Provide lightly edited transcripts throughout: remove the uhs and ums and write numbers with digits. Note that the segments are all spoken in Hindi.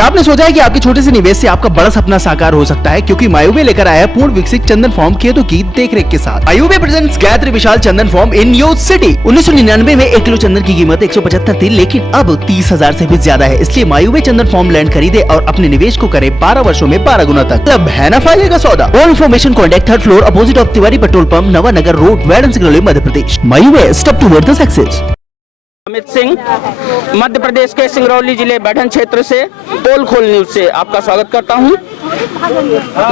क्या आपने सोचा है कि आपके छोटे से निवेश से आपका बड़ा सपना साकार हो सकता है? क्योंकि मायूबे लेकर आया है पूर्ण विकसित चंदन फार्म खेतों की देखरेख के साथ। मायूबे presents Gayatri Vishal Chandan farm in your city. 1999 में 1 किलो चंदन की कीमत 175 थी, लेकिन अब 30,000 से भी ज्यादा है। इसलिए मायूबे चंदन फार्म लैंड खरीदे और अपने निवेश को करे 12 वर्षों में 12 गुना तक। अब है ना फायदे का सौदा। और information contact 3rd floor opposite of Tiwari petrol pump, Nawanagar road, Waidhan Singrauli, Madhya Pradesh. मायूबे step toward the success. Amit Singh, Madhya Pradesh के सिंगरौली जिले बैठन क्षेत्र से पोल खोल न्यूज से आपका स्वागत करता हूं।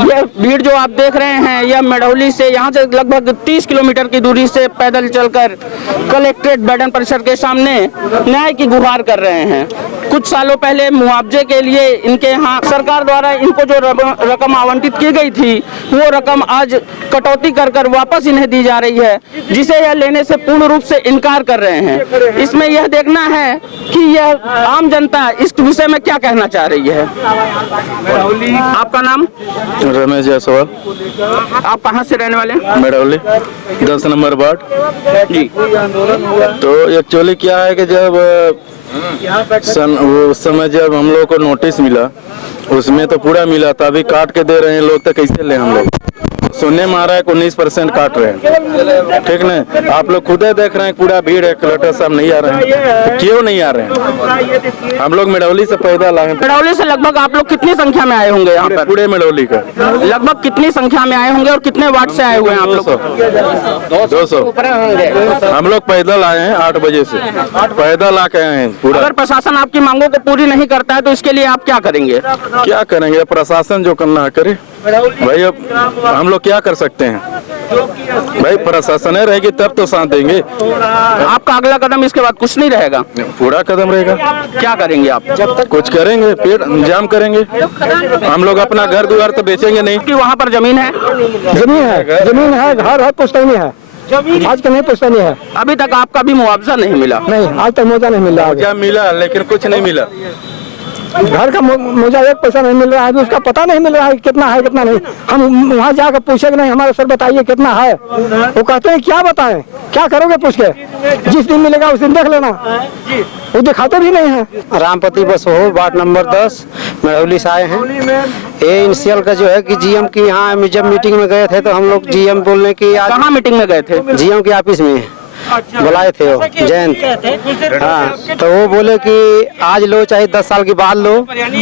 यह भीड़ जो आप देख रहे हैं यह मेढ़ौली से, यहाँ से लगभग 30 किलोमीटर की दूरी से पैदल चलकर कलेक्ट्रेट बैठन परिसर के सामने न्याय की गुहार कर रहे हैं। कुछ सालों पहले मुआवजे के लिए इनके यहाँ सरकार द्वारा इनको जो रकम आवंटित की गई थी वो रकम आज कटौती कर वापस इन्हें दी जा रही है, जिसे यह लेने से पूर्ण रूप से इनकार कर रहे हैं। इसमें यह देखना है कि यह आम जनता इस विषय में क्या कहना चाह रही है। आपका नाम? रमेश जायसवाल। आप कहाँ से रहने वाले? मेढ़ौली 10 नंबर वार्ड जी। तो एक्चुअली क्या है कि जब उस समय जब हम लोग को नोटिस मिला उसमें तो पूरा मिला था, अभी काट के दे रहे हैं लोग, तो कैसे लें हम लोग? सुनने में आ रहा है 19% काट रहे हैं, ठीक नहीं? आप लोग खुद देख रहे हैं पूरा भीड़ है, कलेक्टर साहब नहीं आ रहे हैं। तो क्यों नहीं आ रहे हैं? हम लोग मेढ़ौली से पैदल आए। मेढ़ौली से लगभग आप लोग कितनी संख्या में आए होंगे यहाँ पर? पूरे मेढ़ौली का लगभग कितनी संख्या में आए होंगे और कितने वार्ड से आए हुए हैं आप लोग? 200। हम लोग पैदल आए हैं 8 बजे से, पैदल आके आए हैं पूरा। अगर प्रशासन आपकी मांगों को पूरी नहीं करता है तो इसके लिए आप क्या करेंगे? क्या करेंगे? प्रशासन जो करना है करे भाई, अब हम लोग क्या कर सकते हैं भाई? प्रशासन रहेगी तब तो साथ देंगे। आपका अगला कदम इसके बाद कुछ नहीं रहेगा? पूरा कदम रहेगा। क्या करेंगे आप? जब तक कुछ करेंगे, पेड़ जाम करेंगे। हम लोग अपना घर द्वार तो बेचेंगे नहीं। कि वहाँ पर जमीन है? जमीन है, घर है, पुश्तैनी है। आज का नहीं पुश्तैनी है। अभी तक आपका भी मुआवजा नहीं मिला? नहीं, आज तक मुआवजा नहीं मिला। क्या मिला? लेकिन कुछ नहीं मिला। घर का मुआवजा 1 पैसा नहीं मिल रहा है, उसका पता नहीं मिल रहा है कितना है कितना नहीं। हम वहाँ जाकर पूछे कि नहीं हमारा सर बताइए कितना है, वो कहते हैं क्या बताएं, क्या करोगे पूछ के, जिस दिन मिलेगा उस दिन देख लेना, वो दिखाते भी नहीं है। रामपति बसोह, वार्ड नंबर 10, मेढ़ौली से आए हैं। ये इनिशियल का जो है कि जीएम की यहाँ जब मीटिंग में गए थे तो हम लोग जीएम बोलने की, कहाँ मीटिंग में गए थे? जीएम के ऑफिस में बुलाए थे वो जयंत। हाँ, तो वो बोले कि आज लो चाहे 10 साल के बाद लो,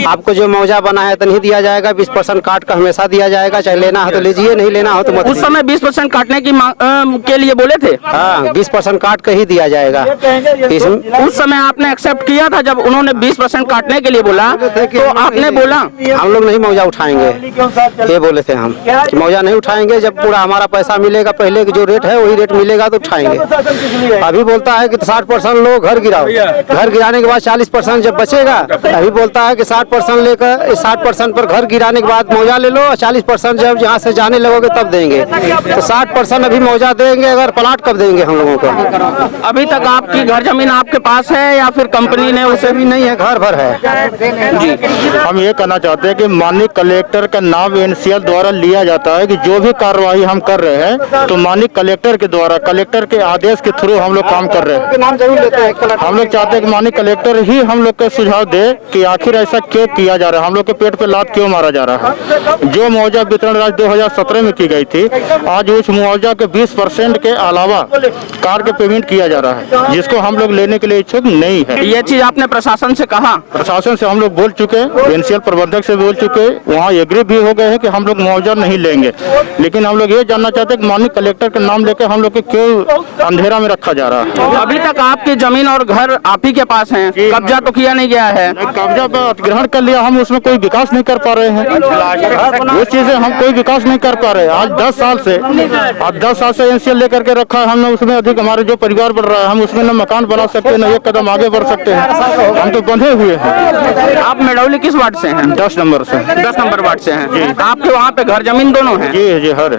आपको जो मुआवजा बना है तो नहीं दिया जाएगा, 20% काट का हमेशा दिया जाएगा, चाहे लेना हो तो लीजिए, नहीं लेना हो तो मत। उस समय 20% काटने की के लिए बोले थे? हाँ, 20% काट के ही दिया जाएगा। उस समय आपने एक्सेप्ट किया था जब उन्होंने 20% काटने के लिए बोला तो आपने बोला हम लोग नहीं मुआवजा उठाएंगे, ये बोले थे हम कि मुआवजा नहीं उठाएंगे, जब पूरा हमारा पैसा मिलेगा, पहले जो रेट है वही रेट मिलेगा तो उठाएंगे। अभी बोलता है कि 60% लो, घर गिराओ, घर गिराने के बाद 40% जब बचेगा, अभी बोलता है कि 60% लेकर 60% पर घर गिराने के बाद मुआवजा ले लो और 40% जब यहाँ से जाने लगोगे तब देंगे। तो 60% अभी मुआवजा देंगे, अगर प्लाट कब देंगे हम लोगों को? अभी तक आपकी घर जमीन आपके पास है या फिर कंपनी ने? उसे भी नहीं है, घर भर है जी। हम ये कहना चाहते हैं कि माननीय कलेक्टर का नाम एनसीएल द्वारा लिया जाता है कि जो भी कार्रवाई हम कर रहे हैं तो माननीय कलेक्टर के द्वारा, कलेक्टर के आदेश के थ्रू हम लोग काम कर रहे हैं। नाम जरूर लेते हैं। हम लोग चाहते हैं कि माननीय कलेक्टर ही हम लोग का सुझाव दे कि आखिर ऐसा क्यों किया जा रहा है, हम लोग के पेट पे लात क्यों मारा जा रहा है। जो मुआवजा वितरण राशि 2017 में की गई थी, आज उस मुआवजा के 20% के अलावा कार के पेमेंट किया जा रहा है, जिसको हम लोग लेने के लिए इच्छुक नहीं है। ये चीज आपने प्रशासन से कहा? प्रशासन से हम लोग बोल चुके, एनसीएल प्रबंधक से बोल चुके, वहाँ एग्री भी हो गए हैं कि हम लोग मुआवजा नहीं लेंगे। लेकिन हम लोग ये जानना चाहते हैं कि माननीय कलेक्टर का नाम लेकर हम लोग को क्यों अंधेरा में रखा जा रहा है। अभी तक आपकी जमीन और घर आप ही के पास हैं, कब्जा तो किया नहीं गया है? कब्जा पर अधिग्रहण कर लिया, हम उसमें कोई विकास नहीं कर पा रहे हैं। वो चीजें हम कोई विकास नहीं कर पा रहे। आज 10 साल से एनसीएल लेकर के रखा है हमने, उसमें अधिक हमारे जो परिवार बढ़ रहा है, हम उसमें न मकान बना सकते हैं, न एक कदम आगे बढ़ सकते हैं, हम तो बंधे हुए हैं। आप मेढ़ौली किस वार्ड से हैं? 10 नंबर से। 10 नंबर वार्ड से हैं। आपके वहाँ पे घर जमीन दोनों हैं? जी, हर।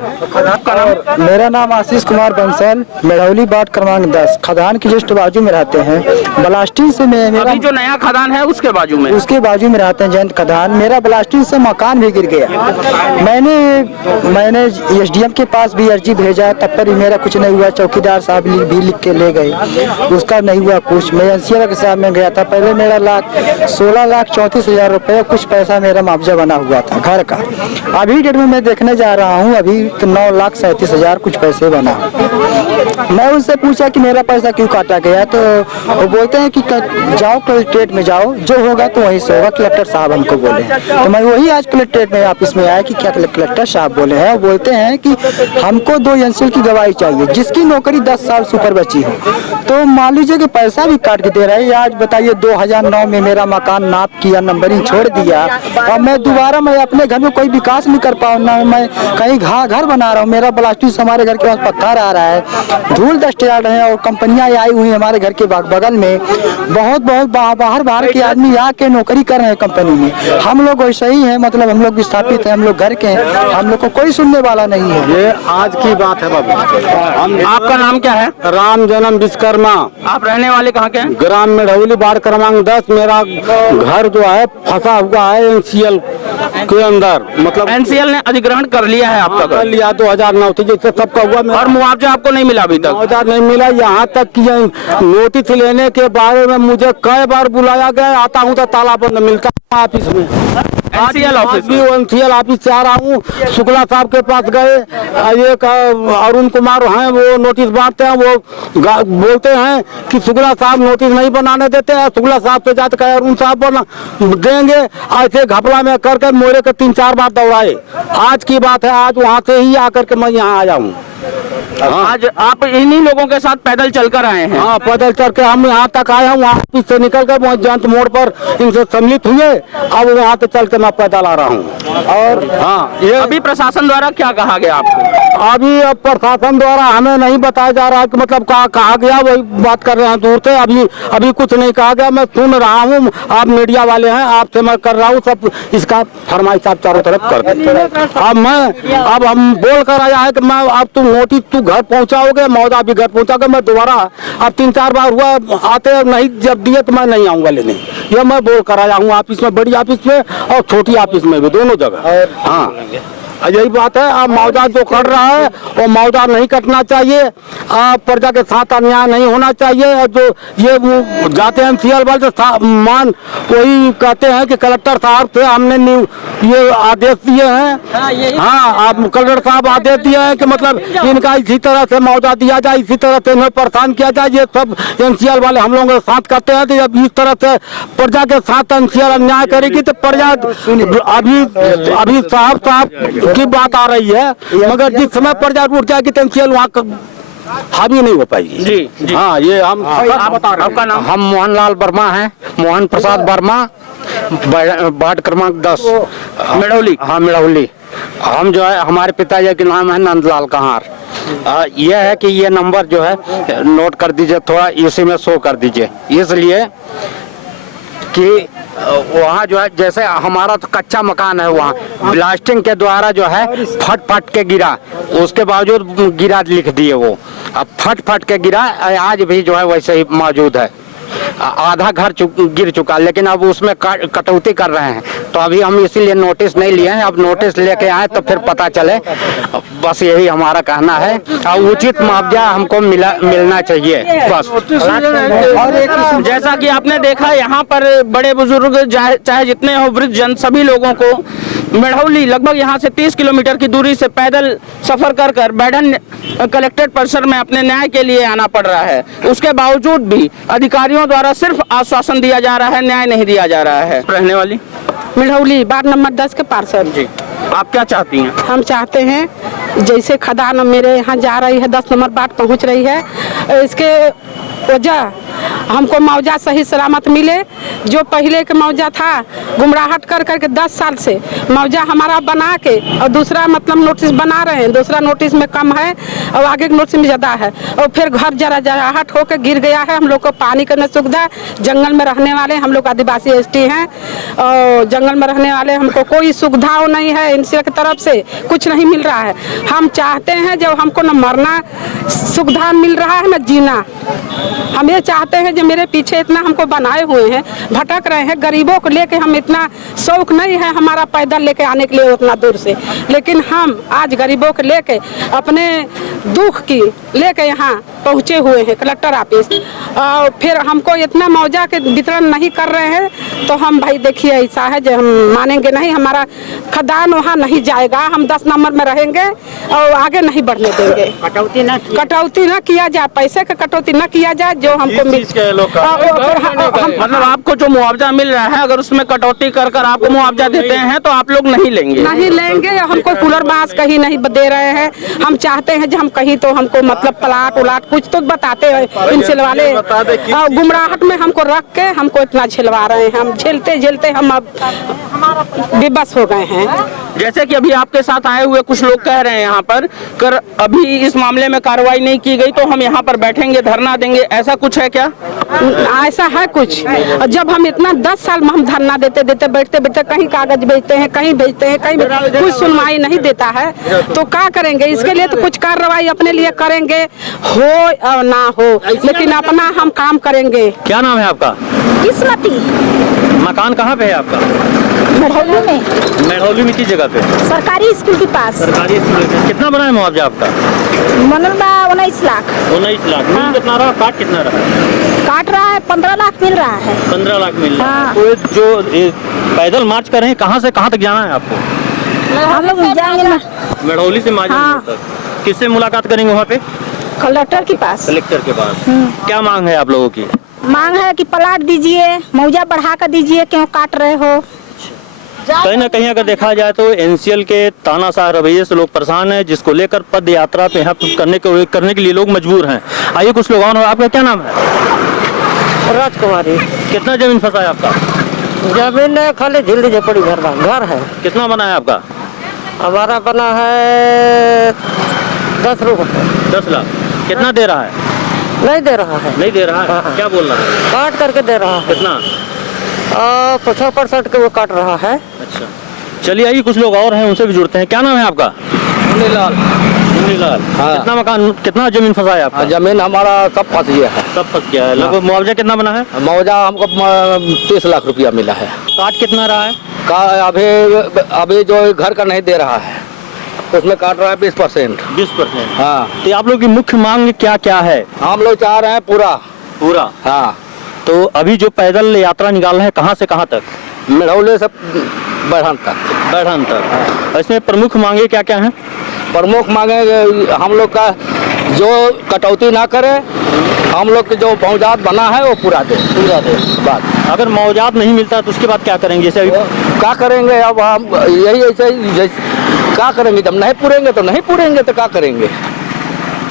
मेरा नाम आशीष कुमार बंसल, मेढ़ौली वार्ड वार्ड क्रमांक 10 खदान के जस्ट बाजू में रहते हैं। ब्लास्टिंग से मेरा अभी जो नया खदान है उसके बाजू में रहते हैं जयंत खदान। मेरा ब्लास्टिंग से मकान भी गिर गया। मैंने एसडीएम के पास भी अर्जी भेजा, तब पर भी मेरा कुछ नहीं हुआ। चौकीदार साहब भी लिख के ले गए, उसका नहीं हुआ कुछ। मैं एनसीएल के साहब में गया था, पहले मेरा 16,34,000 रुपये कुछ पैसा मेरा मुआवजा बना हुआ था घर का। अभी डेट में मैं देखने जा रहा हूँ, अभी तो 9,37,000 कुछ पैसे बना। मैं उनसे पूछा कि मेरा पैसा क्यों काटा गया, तो वो बोलते हैं कि जाओ कलेक्ट्रेट में जाओ, जो होगा तो वहीं से होगा। कलेक्टर साहब हमको बोले, तो मैं वही आज कलेक्ट्रेट में ऑफिस में आया कि क्या कलेक्टर साहब बोले हैं। वो बोलते हैं कि हमको 2 एनसीएल की गवाही चाहिए, जिसकी नौकरी 10 साल से ऊपर बची हो। तो मान लीजिए कि पैसा भी काट के दे रहे हैं। आज बताइए 2009 में मेरा मकान नाप किया, नंबरिंग छोड़ दिया, और मैं दोबारा मैं अपने घर में कोई विकास नहीं कर पाऊँ, ना मैं कहीं घर बना रहा हूँ। मेरा ब्लास्टिंग से हमारे घर के पास पत्थर आ रहा है, धूल डस्ट आ रहे हैं, और कंपनियां आई हुई हमारे घर के बगल में। बहुत बाहर के आदमी आके नौकरी कर रहे हैं कंपनी में। हम लोग वैसे ही हैं, मतलब हम लोग विस्थापित हैं, हम लोग घर के हैं, हम लोग को कोई सुनने वाला नहीं है। ये आज की बात है बाबू। आपका नाम क्या है? राम जन्म विश्वकर्मा। आप रहने वाले कहाँ के हैं? ग्राम मेढ़ौली वार्ड क्रमांक 10। मेरा घर जो है फंसा हुआ है एनसीएल के अंदर, मतलब एनसीएल ने अधिग्रहण कर लिया है आपका घर? लिया 2009 से, जैसे सबका हुआ। और मुआवजा आपको नहीं मिला अभी तक? मुआवजा नहीं मिला। यहाँ तक कि नोटिस लेने के बारे में मुझे कई बार बुलाया गया, आता हूँ तो ताला बंद मिलता है ऑफिस में। एनसीएल ऑफिस भी एनसीएल ऑफिस से आ रहा हूँ। शुक्ला साहब के पास गए, एक अरुण कुमार हैं, वो नोटिस बांटते हैं। वो बोलते हैं कि शुक्ला साहब नोटिस नहीं बनाने देते हैं। शुक्ला साहब से जाते कहे अरुण साहब बना देंगे। ऐसे घपला में करके मोरे के 3-4 बार दौड़ाए। आज की बात है, आज वहाँ से ही आकर के मैं यहाँ आया हूँ। आज आप इन्हीं लोगों के साथ पैदल चलकर आए हैं? हाँ, पैदल चल के हम यहाँ तक आए हैं। वहाँ से निकल कर जयंत मोड़ पर इनसे सम्मिलित हुए, अब वहाँ से चल के मैं पैदल आ रहा हूँ। और हाँ, ये अभी प्रशासन द्वारा क्या कहा गया आपको? अभी अब प्रशासन द्वारा हमें नहीं बताया जा रहा कि मतलब कहा गया, वही बात कर रहे हैं दूर से। अभी कुछ नहीं कहा गया। मैं सुन रहा हूँ, आप मीडिया वाले हैं, आपसे मैं कर रहा हूँ सब। इसका फरमाइश आप चारों तरफ कर दें। अब हम बोल कर आया है कि मैं अब तुम नोटिस तू घर पहुँचाओगे, मौजा भी घर पहुँचाओगे। मैं दोबारा अब 3-4 बार हुआ आते, नहीं जब दिए तो मैं नहीं आऊँगा लेने। ये मैं बोल कर आया हूँ ऑफिस में, बड़ी ऑफिस में और छोटी ऑफिस में भी, दोनों जगह। हाँ, यही बात है। अब मुआवजा जो कट रहा है वो मुआवजा नहीं कटना चाहिए। प्रजा के साथ अन्याय नहीं होना चाहिए। और जो ये जाते हैं एनसीएल वाले मान वही कहते हैं कि कलेक्टर साहब से हमने ये आदेश दिए हैं। हाँ, आप कलेक्टर साहब आदेश दिए हैं कि मतलब इनका इसी तरह से मुआवजा दिया जाए, इसी तरह से इन्हें परेशान किया जाए। ये सब एनसीएल वाले हम लोगों के साथ करते हैं। तो जब इस तरह से प्रजा के साथ एनसीएल अन्याय करेगी तो प्रजा अभी साहब की बात आ रही है, मगर जिस समय प्रजा उठ जाएगी तो एनसीएल वहाँ हावी नहीं हो पाएगी। जी। हाँ, ये हम बता रहे हैं। आपका नाम? हम मोहनलाल वर्मा हैं, मोहन प्रसाद वर्मा, वार्ड क्रमांक 10 मेढ़ौली। हाँ, मेढ़ौली। हम जो है, हमारे पिताजी के नाम है नंदलाल कहार। यह है कि ये नंबर जो है नोट कर दीजिए, थोड़ा इसी में शो कर दीजिए, इसलिए कि वहाँ जो है जैसे हमारा तो कच्चा मकान है, वहाँ ब्लास्टिंग के द्वारा जो है फट के गिरा, उसके बावजूद गिरा लिख दिए वो। अब फट के गिरा, आज भी जो है वैसे ही मौजूद है। आधा घर गिर चुका, लेकिन अब उसमें कटौती कर रहे हैं। तो अभी हम इसीलिए नोटिस नहीं लिए हैं। अब नोटिस लेके आए तो फिर पता चले। बस यही हमारा कहना है, और उचित मुआवजा हमको मिलना चाहिए बस। और जैसा कि आपने देखा, यहाँ पर बड़े बुजुर्ग चाहे जितने हो, वृद्ध जन, सभी लोगों को मेढ़ौली लगभग यहाँ से 30 किलोमीटर की दूरी से पैदल सफर कर बैठन कलेक्ट्रेट परिसर में अपने न्याय के लिए आना पड़ रहा है। उसके बावजूद भी अधिकारियों द्वारा सिर्फ आश्वासन दिया जा रहा है, न्याय नहीं दिया जा रहा है। रहने वाली मेढ़ौली वार्ड नंबर 10 के पार्षद जी। आप क्या चाहती हैं? हम चाहते हैं जैसे खदान मेरे यहाँ जा रही है, 10 नंबर बाट पहुँच रही है, इसके वजह हमको मुआवजा सही सलामत मिले। जो पहले के मुआवजा था गुमराहट कर करके 10 साल से मुआवजा हमारा बना के और दूसरा मतलब नोटिस बना रहे हैं, दूसरा नोटिस में कम है और आगे के नोटिस में ज़्यादा है, और फिर घर जराहट होकर गिर गया है। हम लोग को पानी का न सुविधा, जंगल में रहने वाले हम लोग आदिवासी एसटी हैं और जंगल में रहने वाले, हमको कोई सुविधा नहीं है इनसे की तरफ से, कुछ नहीं मिल रहा है। हम चाहते हैं जब हमको न मरना सुविधा मिल रहा है न जीना, हम ये चाहते हैं जो मेरे पीछे इतना हमको बनाए हुए हैं, भटक रहे हैं, गरीबों को लेके हम इतना शौक नहीं है हमारा पैदल लेके आने के लिए उतना दूर से, लेकिन हम आज गरीबों को लेके अपने दुख की लेके यहाँ पहुँचे हुए हैं कलेक्टर ऑफिस। और फिर हमको इतना मुआवजा के वितरण नहीं कर रहे हैं, तो हम भाई देखिए ऐसा है जो हम मानेंगे नहीं, हमारा खदान वहाँ नहीं जाएगा, हम 10 नंबर में रहेंगे और आगे नहीं बढ़ने देंगे। कटौती न किया जाए, पैसे का कटौती न किया जाए जो हमको मतलब आपको जो मुआवजा मिल रहा है अगर उसमें कटौती कर कर आपको मुआवजा देते हैं तो आप लोग नहीं लेंगे? नहीं लेंगे, हमको कूलर बांस कहीं नहीं दे रहे हैं। हम चाहते हैं जब हम कहीं तो हमको मतलब प्लाट उलाट कुछ तो बताते हैं इनसे वाले, गुमराहट में हमको रख के हमको इतना झेलवा रहे हैं, हम झेलते झेलते हम अब बेबस हो गए हैं। जैसे कि अभी आपके साथ आए हुए कुछ लोग कह रहे हैं यहाँ पर कर अभी इस मामले में कार्रवाई नहीं की गई तो हम यहाँ पर बैठेंगे, धरना देंगे, ऐसा कुछ है क्या? ऐसा है कुछ, जब हम इतना 10 साल में हम धरना देते देते बैठते बैठते कहीं कागज भेजते हैं, कहीं भेजते हैं, कहीं कुछ सुनवाई नहीं देता है, तो क्या करेंगे? इसके लिए तो कुछ कार्रवाई अपने लिए करेंगे, हो और ना हो, लेकिन अपना हम काम करेंगे। क्या नाम है आपका? किस्मती। मकान कहाँ पे है आपका? मेढ़ौली में। मेढ़ौली में किस जगह पे? सरकारी स्कूल के पास। सरकारी स्कूल के। कितना बना है मुआवजा आपका? मनल बा 19 लाख। 19 लाख। मिल कितना रहा, काट कितना रहा? काट रहा है 15 लाख मिल रहा है। 15 लाख मिल रहा है। हाँ। तो जो पैदल मार्च कर रहे हैं, कहाँ से कहाँ तक जाना है आपको? हम लोग जाएंगे ना मेढ़ौली से माजन हाँ। तक। किससे मुलाकात करेंगे वहाँ पे? कलेक्टर के पास। कलेक्टर के पास। क्या मांग है आप लोगों की? मांग है कि प्लाट दीजिए, मुआवजा बढ़ा कर दीजिए, क्यों काट रहे हो? कहीं ना कहीं अगर देखा जाए तो एनसीएल के तानाशाह रवैये से लोग परेशान हैं, जिसको लेकर पद यात्रा पे यहाँ करने के लिए लोग मजबूर हैं। आइए कुछ लोग और। आपका क्या नाम है? राजकुमारी। कितना जमीन फंसा है आपका? जमीन खाली झिल्ली झपड़ी घर है। कितना बना है आपका? हमारा बना है 10 रुपये। 10 लाख। कितना दे रहा है? नहीं दे रहा है। नहीं दे रहा है। हाँ। क्या बोल रहा है? काट करके दे रहा है। कितना? 50% के वो काट रहा है। अच्छा, चलिए आइए कुछ लोग और हैं, उनसे भी जुड़ते हैं। क्या नाम है आपका? मुन्नीलाल। मुन्नीलाल। हाँ। कितना मकान, कितना जमीन फंसा है आपका? जमीन हमारा सब फंस गया है। सब फंस गया है। लगभग मुआवजा कितना बना है? मुआवजा हमको 30 लाख रुपया मिला है। काट कितना रहा है? अभी जो घर का नहीं दे रहा है उसमें काट रहा है 20%। 20%। हाँ। तो आप लोग की मुख्य मांग क्या क्या है? हम लोग चाह रहे हैं पूरा। हाँ। तो अभी जो पैदल यात्रा निकाल रहे हैं कहाँ से कहाँ तक? मेढ़ौली से बढ़न तक। इसमें प्रमुख मांगे क्या क्या हैं? प्रमुख मांगे हम लोग का जो कटौती ना करे, हम लोग के जो मुआवजात बना है वो पूरा दे बात। अगर मुआवजात नहीं मिलता तो उसके बाद क्या करेंगे? जैसे क्या करेंगे अब हम यही ऐसे क्या करेंगे? जब नहीं पूरेंगे तो नहीं पूरेंगे तो क्या करेंगे?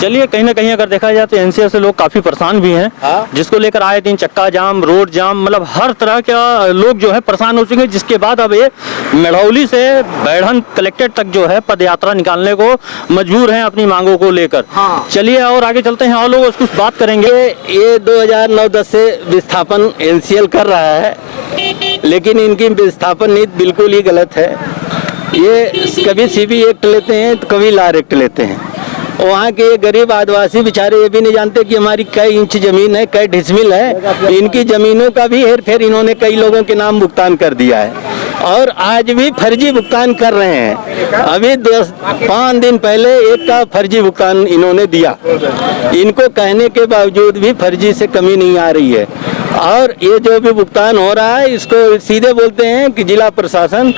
चलिए कहीं ना कहीं अगर देखा जाए तो एनसीआर से लोग काफी परेशान भी हैं। हाँ? जिसको लेकर आए दिन चक्का जाम, रोड जाम, मतलब हर तरह का लोग जो है परेशान हो चुके हैं। जिसके बाद अब ये मेढ़ौली से बैढ़न कलेक्ट्रेट तक जो है पद यात्रा निकालने को मजबूर हैं अपनी मांगों को लेकर। हाँ। चलिए और आगे चलते हैं और लोग कुछ बात करेंगे। ये 2009-10 से विस्थापन एनसीएल कर रहा है, लेकिन इनकी विस्थापन नीति बिल्कुल ही गलत है। ये कभी सीबी एक्ट लेते हैं तो कभी लार एक्ट लेते हैं। वहाँ के गरीब आदिवासी बेचारे ये भी नहीं जानते कि हमारी कई इंच जमीन है, कई डिसमिल है। इनकी जमीनों का भी हेर फेर इन्होंने कई लोगों के नाम भुगतान कर दिया है और आज भी फर्जी भुगतान कर रहे हैं। अभी 5 दिन पहले एक का फर्जी भुगतान इन्होंने दिया। इनको कहने के बावजूद भी फर्जी से कमी नहीं आ रही है। और ये जो भी भुगतान हो रहा है इसको सीधे बोलते हैं कि जिला प्रशासन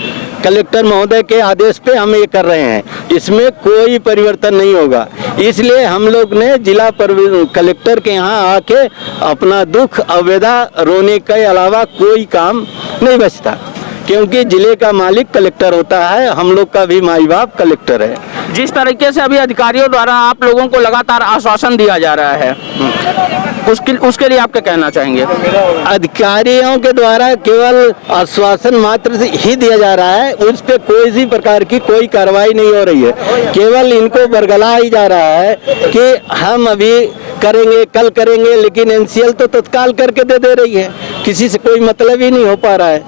कलेक्टर महोदय के आदेश पे हम ये कर रहे हैं, इसमें कोई परिवर्तन नहीं होगा। इसलिए हम लोग ने जिला कलेक्टर के यहाँ आके अपना दुख अवेदा रोने के अलावा कोई काम नहीं बचता, क्योंकि जिले का मालिक कलेक्टर होता है, हम लोग का भी माई बाप कलेक्टर है। जिस तरीके से अभी अधिकारियों द्वारा आप लोगों को लगातार आश्वासन दिया जा रहा है उसके लिए आप क्या कहना चाहेंगे? अधिकारियों के द्वारा केवल आश्वासन मात्र से ही दिया जा रहा है, उस पे कोई सी प्रकार की कोई कार्रवाई नहीं हो रही है। केवल इनको बरगला ही जा रहा है कि हम अभी करेंगे, कल करेंगे, लेकिन एनसीएल तो तत्काल करके दे रही है, किसी से कोई मतलब ही नहीं हो पा रहा है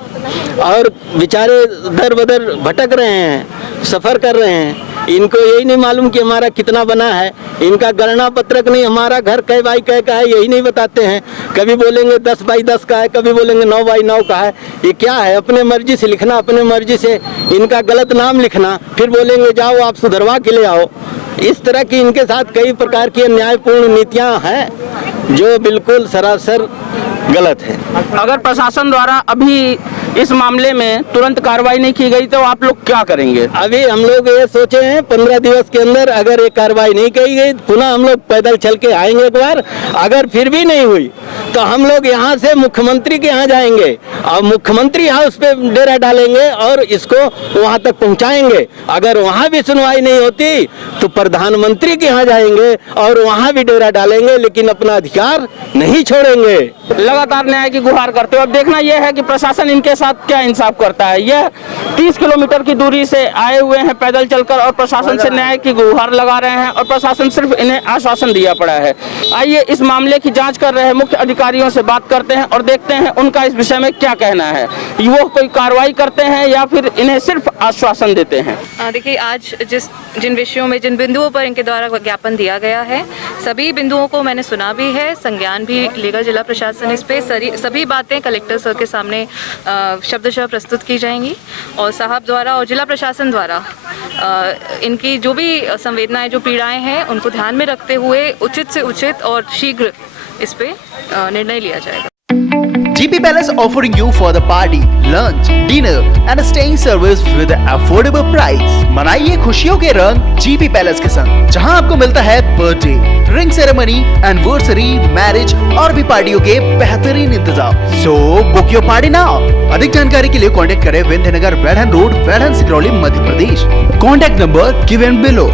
और बेचारे दर बदर भटक रहे हैं, सफ़र कर रहे हैं। इनको यही नहीं मालूम कि हमारा कितना बना है, इनका गणना पत्रक नहीं, हमारा घर कै बाई कै का है यही नहीं बताते हैं। कभी बोलेंगे 10 बाई 10 का है, कभी बोलेंगे 9 बाई 9 का है। ये क्या है? अपने मर्जी से लिखना, अपने मर्जी से इनका गलत नाम लिखना, फिर बोलेंगे जाओ आप सुधरवा के ले आओ। इस तरह की इनके साथ कई प्रकार की न्यायपूर्ण नीतियाँ हैं जो बिल्कुल सरासर गलत है। अगर प्रशासन द्वारा अभी इस मामले में तुरंत कार्रवाई नहीं की गई तो आप लोग क्या करेंगे? अभी हम लोग ये सोचे हैं 15 दिवस के अंदर अगर ये कार्रवाई नहीं की गई पुनः हम लोग पैदल चल के आएंगे एक बार। अगर फिर भी नहीं हुई तो हम लोग यहाँ से मुख्यमंत्री के यहाँ जाएंगे और मुख्यमंत्री हाउस पे डेरा डालेंगे और इसको वहाँ तक पहुँचाएंगे। अगर वहाँ भी सुनवाई नहीं होती तो प्रधानमंत्री के यहाँ जाएंगे और वहाँ भी डेरा डालेंगे, लेकिन अपना अधिकार नहीं छोड़ेंगे। लगातार न्याय की गुहार करते हो। अब देखना यह है कि प्रशासन इनके साथ क्या इंसाफ करता है। यह 30 किलोमीटर की दूरी से आए हुए हैं पैदल चलकर और प्रशासन से न्याय की गुहार लगा रहे हैं और प्रशासन सिर्फ इन्हें आश्वासन दिया पड़ा है। आइए इस मामले की जांच कर रहे मुख्य अधिकारियों से बात करते हैं और देखते हैं उनका इस विषय में क्या कहना है। वो कोई कार्रवाई करते हैं या फिर इन्हें सिर्फ आश्वासन देते हैं? देखिए, आज जिन विषयों में जिन बिंदुओं पर इनके द्वारा ज्ञापन दिया गया है, सभी बिंदुओं को मैंने सुना भी है, संज्ञान भी लेगा जिला प्रशासन। इस पे सभी बातें कलेक्टर सर के सामने शब्दशः प्रस्तुत की जाएंगी और साहब द्वारा और जिला प्रशासन द्वारा इनकी जो भी संवेदनाएं, जो पीड़ाएं हैं, उनको ध्यान में रखते हुए उचित से उचित और शीघ्र इस पे निर्णय लिया जाएगा। GP Palace offering you for the party, lunch, dinner and staying service with affordable price. मनाइए खुशियों के रंग GP Palace के संग, जहां आपको मिलता है birthday, ring ceremony, anniversary, marriage और भी पार्टियों के बेहतरीन इंतजाम। So book your party now. अधिक जानकारी के लिए कॉन्टेक्ट करें Vindhyanagar Waidhan road, Waidhan Singrauli, Madhya Pradesh. Contact number given below.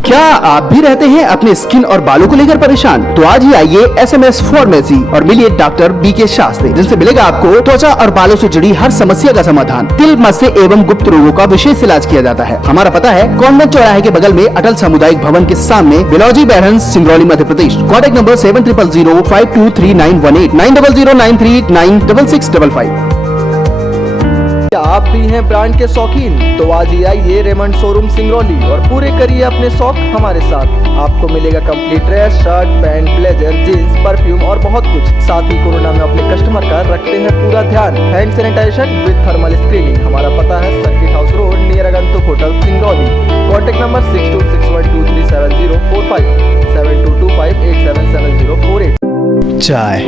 क्या आप भी रहते हैं अपने स्किन और बालों को लेकर परेशान? तो आज ही आइए SMS फार्मेसी और मिलिए डॉक्टर BK शास्त्री, जिनसे मिलेगा आपको त्वचा और बालों से जुड़ी हर समस्या का समाधान। तिल, मस्से एवं गुप्त रोगों का विशेष इलाज किया जाता है। हमारा पता है कॉन्वेंट चौराहे के बगल में अटल सामुदायिक भवन के सामने, बिलौजी, बैढ़न, सिंगरौली, मध्य प्रदेश। Contact number 7000523918 9009389655। क्या आप भी हैं ब्रांड के शौकीन? तो आज ही आइए रेमंड शोरूम सिंगरौली और पूरे करिए अपने शौक हमारे साथ। आपको मिलेगा complete dress, shirt, pant, blazer, jeans, perfume और बहुत कुछ। साथ ही कोरोना में अपने कस्टमर का रखते हैं पूरा ध्यान। Hand sanitization with thermal screening. हमारा पता है circuit house road, near Agantuk hotel, Singrauli. Contact number 6261237045 7225877048। चाय,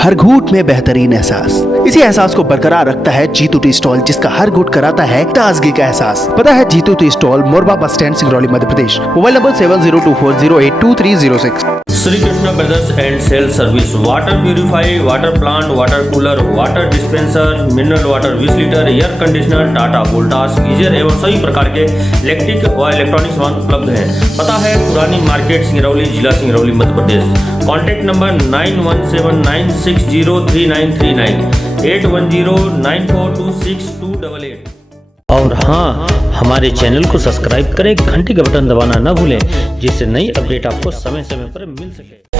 हर घूंट में बेहतरीन एहसास। इसी एहसास को बरकरार रखता है जीतू टी स्टॉल, जिसका हर घूंट कराता है ताजगी का एहसास। पता है Jitu tea stall, Morba bus stand, Singrauli, Madhya Pradesh. Mobile number 7024082306। Shri Krishna brothers and sale service, water purify, water plant, water cooler, water dispenser, mineral water 20 litre, air conditioner, Tata Voltas, geyser एवं सभी प्रकार के इलेक्ट्रिक व इलेक्ट्रॉनिक सामान उपलब्ध हैं। पता है पुरानी मार्केट, सिंगरौली, जिला सिंगरौली, मध्य प्रदेश। Contact number 9179603939 8109426288। और हाँ, हमारे चैनल को सब्सक्राइब करें, घंटी का बटन दबाना न भूलें, जिससे नई अपडेट आपको समय समय पर मिल सके।